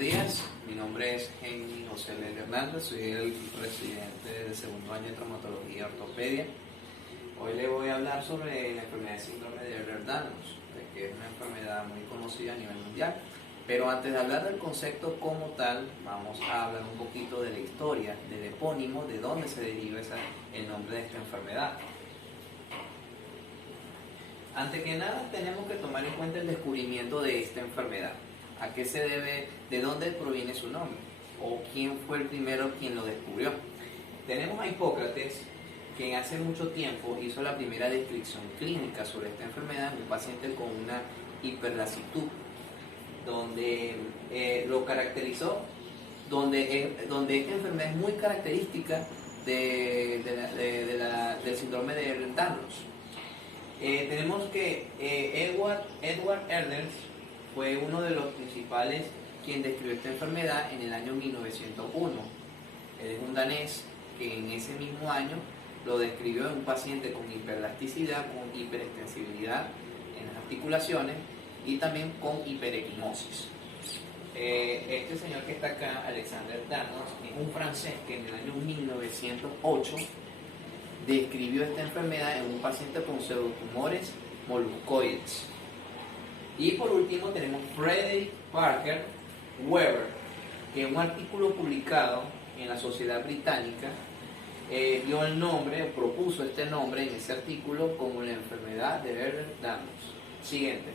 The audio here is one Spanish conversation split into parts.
días, mi nombre es Henry José Lele Hernández, soy el residente del segundo año de traumatología y ortopedia. Hoy le voy a hablar sobre la enfermedad de síndrome de Ehlers-Danlos, que es una enfermedad muy conocida a nivel mundial. Pero antes de hablar del concepto como tal, vamos a hablar un poquito de la historia, del epónimo, de dónde se deriva el nombre de esta enfermedad. Antes que nada, tenemos que tomar en cuenta el descubrimiento de esta enfermedad. ¿A qué se debe? ¿De dónde proviene su nombre? ¿O quién fue el primero quien lo descubrió? Tenemos a Hipócrates, quien hace mucho tiempo hizo la primera descripción clínica sobre esta enfermedad en un paciente con una hiperlasitud, donde lo caracterizó, donde esta enfermedad es muy característica del síndrome de Ehlers-Danlos. Tenemos que Edward Ehlers fue uno de los principales quien describió esta enfermedad en el año 1901. Él es un danés que en ese mismo año lo describió en un paciente con hiperelasticidad, con hiperextensibilidad en las articulaciones y también con hiperequimosis. Este señor que está acá, Alexander Danlos, es un francés que en el año 1908 describió esta enfermedad en un paciente con pseudotumores moluscoides. Y por último tenemos Frederick Parker Weber, que en un artículo publicado en la Sociedad Británica dio el nombre, propuso este nombre en ese artículo como la enfermedad de Ehlers-Danlos. Siguiente.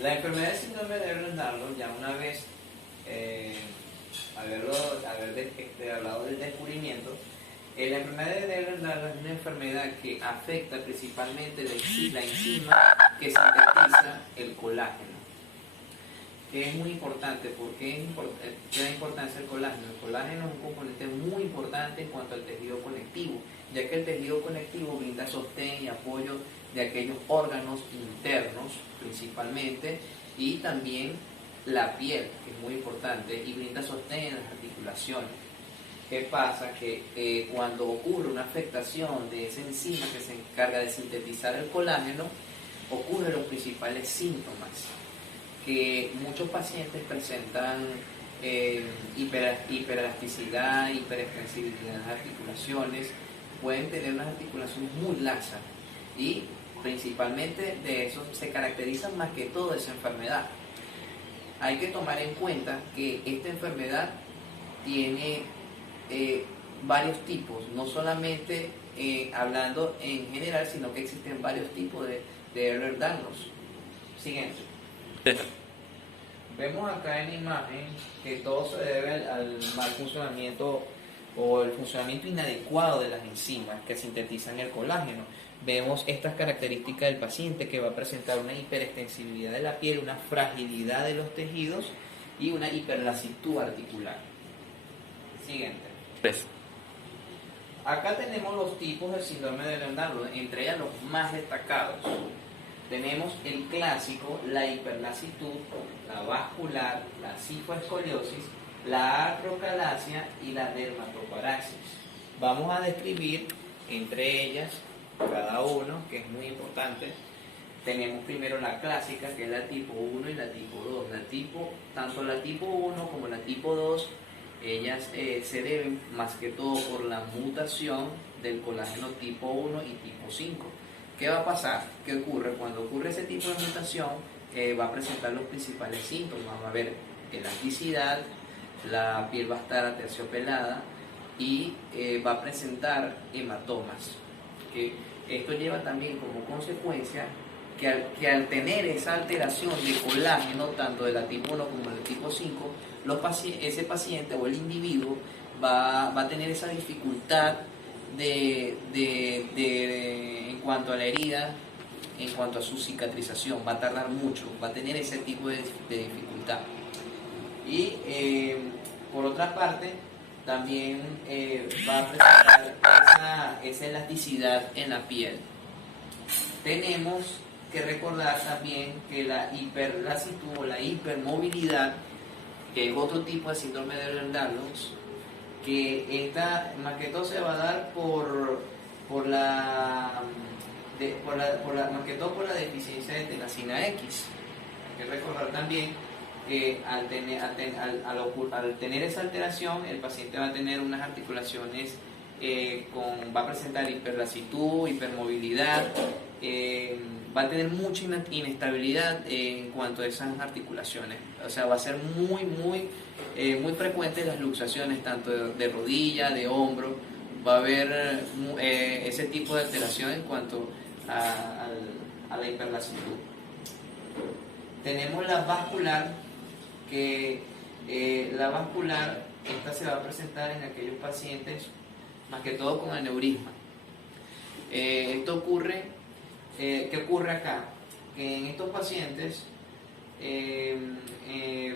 La enfermedad de síndrome de Ehlers-Danlos, ya una vez hablado del descubrimiento, la enfermedad de Ehlers-Danlos es una enfermedad que afecta principalmente la enzima que sintetiza el colágeno, que es muy importante. ¿Qué da importancia el colágeno? El colágeno es un componente muy importante en cuanto al tejido conectivo, ya que el tejido conectivo brinda sostén y apoyo de aquellos órganos internos principalmente, y también la piel, que es muy importante, y brinda sostén en las articulaciones. ¿Qué pasa? Que cuando ocurre una afectación de esa enzima que se encarga de sintetizar el colágeno, ocurren los principales síntomas, que muchos pacientes presentan hiperelasticidad, hiperextensibilidad en las articulaciones, pueden tener unas articulaciones muy laxas, y principalmente de eso se caracteriza más que todo esa enfermedad. Hay que tomar en cuenta que esta enfermedad tiene varios tipos, no solamente hablando en general, sino que existen varios tipos de Ehlers-Danlos. Siguiente. Vemos acá en la imagen que todo se debe al mal funcionamiento o el funcionamiento inadecuado de las enzimas que sintetizan el colágeno. Vemos estas características del paciente, que va a presentar una hiperextensibilidad de la piel, una fragilidad de los tejidos y una hiperlasitud articular. Siguiente. Acá tenemos los tipos de síndrome de Ehlers-Danlos, entre ellas los más destacados. Tenemos el clásico, la hiperlasitud, la vascular, la cifoescoliosis, la artrocalasia y la dermatoparaxis. Vamos a describir entre ellas cada uno, que es muy importante. Tenemos primero la clásica, que es la tipo 1 y la tipo 2. Tanto la tipo 1 como la tipo 2, ellas se deben más que todo por la mutación del colágeno tipo 1 y tipo 5. ¿Qué va a pasar? ¿Qué ocurre? Cuando ocurre ese tipo de mutación, va a presentar los principales síntomas. Va a haber elasticidad, la piel va a estar aterciopelada y va a presentar hematomas. Esto lleva también como consecuencia que al tener esa alteración de colágeno, tanto de la tipo 1 como de la tipo 5, ese paciente o el individuo va a tener esa dificultad en cuanto a la herida, en cuanto a su cicatrización. Va a tardar mucho, va a tener ese tipo de dificultad. Y por otra parte, también va a presentar esa elasticidad en la piel. Tenemos que recordar también que la hiperlasitud o la hipermovilidad, que es otro tipo de síndrome de Ehlers-Danlos, que esta más que todo se va a dar más que todo por la deficiencia de tenasina X. Hay que recordar también que al tener esa alteración, el paciente va a tener unas articulaciones, va a presentar hiperlasitud, hipermovilidad, va a tener mucha inestabilidad en cuanto a esas articulaciones. O sea, va a ser muy frecuente las luxaciones, tanto de rodilla, de hombro. Va a haber ese tipo de alteración en cuanto a la hiperlasitud. Tenemos la vascular, que la vascular, esta se va a presentar en aquellos pacientes, más que todo con aneurisma. Esto ocurre, ¿qué ocurre acá? Que en estos pacientes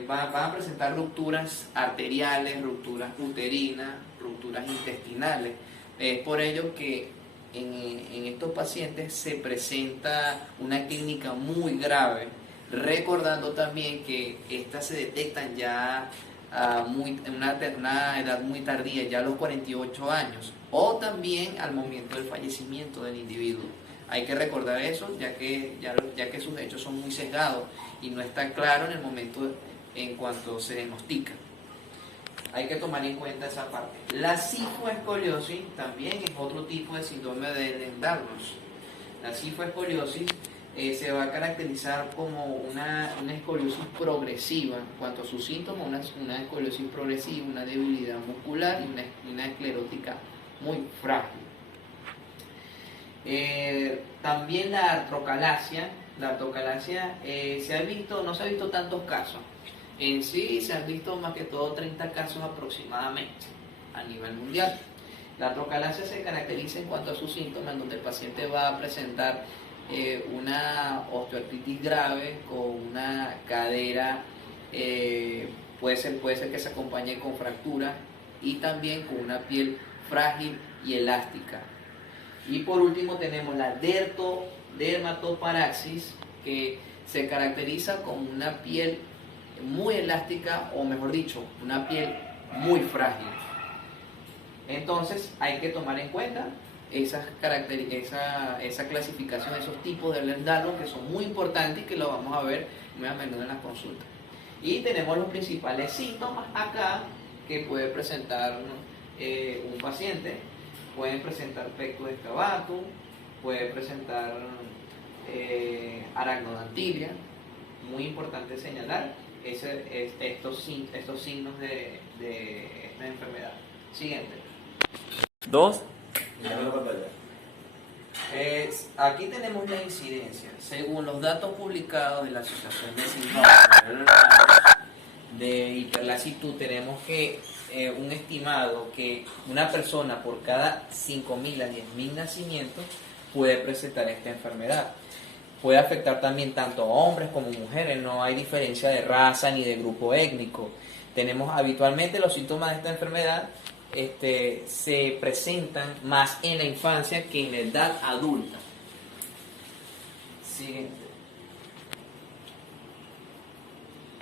van a presentar rupturas arteriales, rupturas uterinas, rupturas intestinales. Es por ello que en estos pacientes se presenta una clínica muy grave, recordando también que estas se detectan ya en una edad muy tardía, ya a los 48 años, o también al momento del fallecimiento del individuo. Hay que recordar eso, ya que sus hechos son muy sesgados y no está claro en el momento en cuanto se diagnostica. Hay que tomar en cuenta esa parte. La cifoescoliosis también es otro tipo de síndrome de Ehlers-Danlos. La cifoescoliosis se va a caracterizar como una escoliosis progresiva. En cuanto a sus síntomas, una escoliosis progresiva, una debilidad muscular y una esclerótica muy frágil. También la artrocalasia. La artrocalasia no se ha visto tantos casos. En sí se han visto más que todo 30 casos aproximadamente a nivel mundial. La artrocalasia se caracteriza en cuanto a sus síntomas, en donde el paciente va a presentar una osteoartritis grave con una cadera, puede ser que se acompañe con fractura y también con una piel frágil y elástica. Y por último tenemos la dermatoparaxis, que se caracteriza como una piel muy elástica, o mejor dicho, una piel muy frágil. Entonces hay que tomar en cuenta esa clasificación, esos tipos de Ehlers-Danlos, que son muy importantes y que lo vamos a ver muy a menudo en las consultas. Y tenemos los principales síntomas acá que puede presentar un paciente. Pueden presentar pectus excavatum, puede presentar aracnodactilia. Muy importante señalar estos signos de esta enfermedad. Siguiente. 2. Aquí tenemos la incidencia. Según los datos publicados de la Asociación de Síndromes de Hiperlasitud, tenemos que un estimado que una persona por cada 5.000 a 10.000 nacimientos puede presentar esta enfermedad. Puede afectar también tanto a hombres como mujeres, no hay diferencia de raza ni de grupo étnico. Tenemos habitualmente los síntomas de esta enfermedad se presentan más en la infancia que en la edad adulta. Siguiente.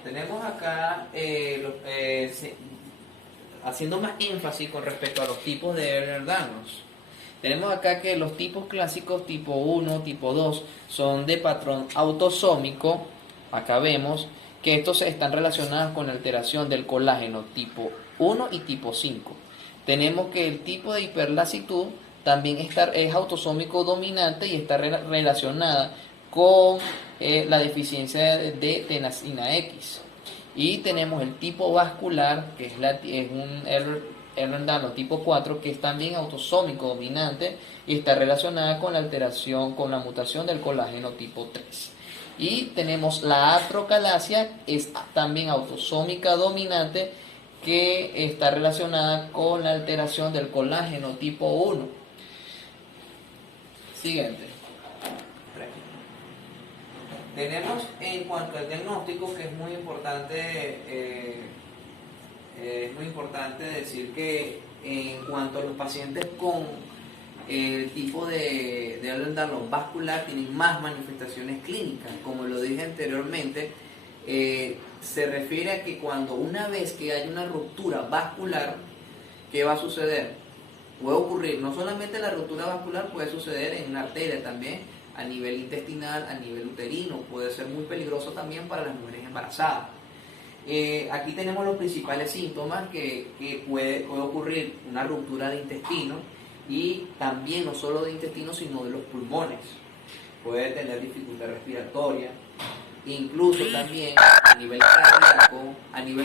Tenemos acá, haciendo más énfasis con respecto a los tipos de Ehlers-Danlos. Tenemos acá que los tipos clásicos tipo 1, tipo 2 son de patrón autosómico. Acá vemos que estos están relacionados con la alteración del colágeno tipo 1 y tipo 5. Tenemos que el tipo de hiperlasitud también es autosómico dominante y está relacionada con la deficiencia de tenasina X. Y tenemos el tipo vascular, que es un Ehlers-Danlos tipo 4, que es también autosómico dominante y está relacionada con la alteración, con la mutación del colágeno tipo 3. Y tenemos la artrocalasia, es también autosómica dominante, que está relacionada con la alteración del colágeno tipo 1. Siguiente. Tenemos en cuanto al diagnóstico, que es muy importante decir que en cuanto a los pacientes con el tipo de Ehlers-Danlos vascular tienen más manifestaciones clínicas. Como lo dije anteriormente, se refiere a que cuando una vez que hay una ruptura vascular, ¿qué va a suceder? Puede ocurrir, no solamente la ruptura vascular, puede suceder en una arteria también, a nivel intestinal, a nivel uterino, puede ser muy peligroso también para las mujeres embarazadas. Aquí tenemos los principales síntomas que puede ocurrir una ruptura de intestino y también no solo de intestino sino de los pulmones. Puede tener dificultad respiratoria, incluso también a nivel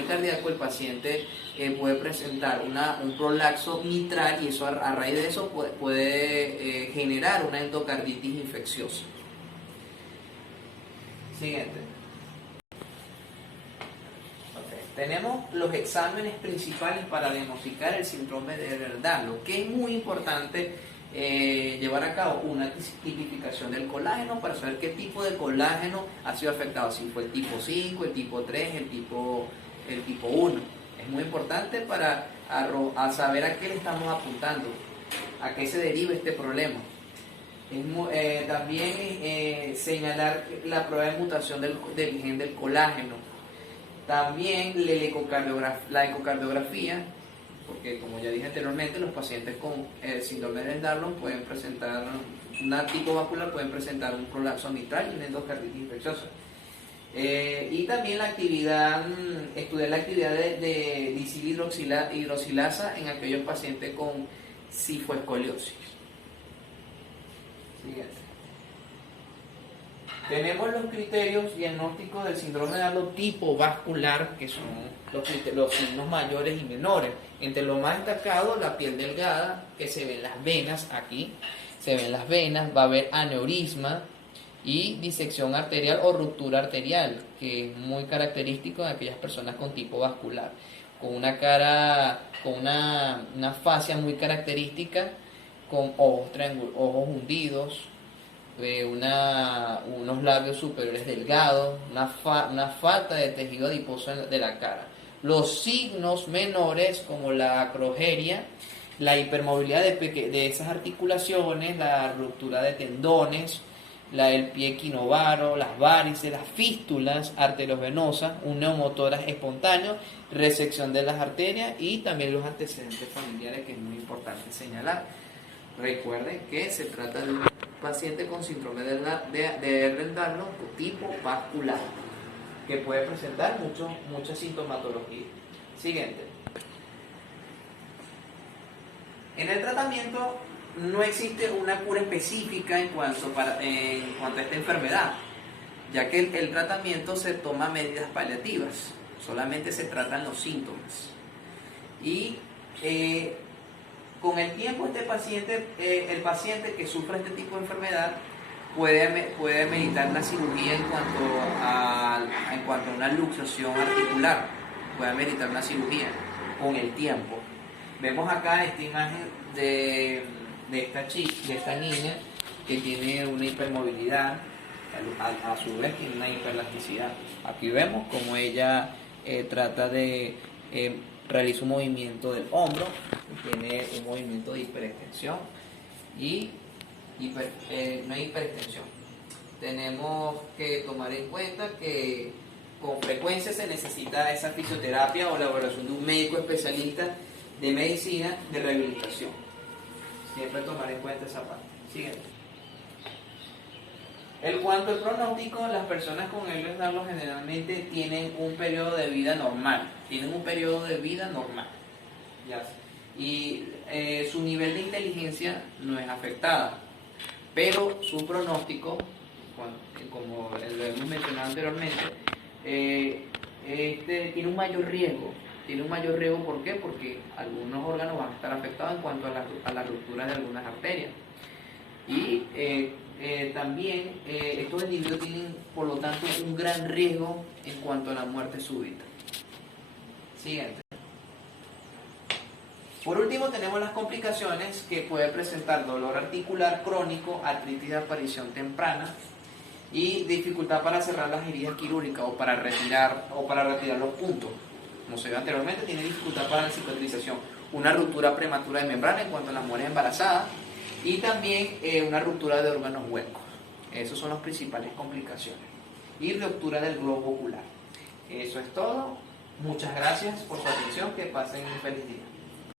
cardíaco el paciente puede presentar un prolapso mitral y eso a raíz de eso puede generar una endocarditis infecciosa. Siguiente. Tenemos los exámenes principales para diagnosticar el síndrome de Ehlers-Danlos, que es muy importante llevar a cabo una tipificación del colágeno para saber qué tipo de colágeno ha sido afectado, si fue el tipo 5, el tipo 3, el tipo 1. Es muy importante para saber a qué le estamos apuntando, a qué se deriva este problema. También señalar la prueba de mutación del gen del colágeno. También la ecocardiografía, porque como ya dije anteriormente, los pacientes con síndrome de Ehlers-Danlos pueden presentar una tipo vascular, pueden presentar un prolapso mitral y una endocarditis infecciosa. Y también estudiar la actividad de disilhidroxilasa en aquellos pacientes con cifoescoliosis. Siguiente. Tenemos los criterios diagnósticos del síndrome de Ehlers tipo vascular, que son los signos mayores y menores. Entre lo más destacado, la piel delgada, que se ven las venas aquí, se ven las venas, va a haber aneurisma y disección arterial o ruptura arterial, que es muy característico de aquellas personas con tipo vascular, con una cara, con una fascia muy característica, con ojos hundidos, unos labios superiores delgados, una falta de tejido adiposo de la cara. Los signos menores como la acrogeria, la hipermovilidad de esas articulaciones, la ruptura de tendones, el pie equinovaro, las varices, las fístulas arteriovenosas, un neumotórax espontáneo, resección de las arterias y también los antecedentes familiares, que es muy importante señalar. Recuerden que se trata de un paciente con síndrome de Ehlers-Danlos tipo vascular, que puede presentar mucha sintomatología. Siguiente. En el tratamiento no existe una cura específica en cuanto a esta enfermedad, ya que el tratamiento se toma medidas paliativas, solamente se tratan los síntomas. Y con el tiempo el paciente que sufre este tipo de enfermedad puede meditar una cirugía en cuanto a una luxación articular, puede meditar una cirugía con el tiempo. Vemos acá esta imagen de esta niña que tiene una hipermovilidad, a su vez tiene una hiperelasticidad. Aquí vemos como ella realiza un movimiento del hombro, tiene un movimiento de hiperextensión y no hay hiperextensión. Tenemos que tomar en cuenta que con frecuencia se necesita esa fisioterapia o la evaluación de un médico especialista de medicina de rehabilitación. Siempre tomar en cuenta esa parte. Siguiente. En cuanto al pronóstico, las personas con Ehlers-Danlos generalmente tienen un periodo de vida normal. Y su nivel de inteligencia no es afectada. Pero su pronóstico, como lo hemos mencionado anteriormente, tiene un mayor riesgo. ¿Por qué? Porque algunos órganos van a estar afectados en cuanto a la ruptura de algunas arterias. Y también estos individuos tienen, por lo tanto, un gran riesgo en cuanto a la muerte súbita. Siguiente. Por último, tenemos las complicaciones que puede presentar dolor articular crónico, artritis de aparición temprana y dificultad para cerrar las heridas quirúrgicas o para retirar los puntos. Como se vio anteriormente, tiene dificultad para la cicatrización, una ruptura prematura de membrana en cuanto a las mujeres embarazadas y también una ruptura de órganos huecos. Esas son las principales complicaciones. Y ruptura del globo ocular. Eso es todo. Muchas gracias por su atención. Que pasen un feliz día.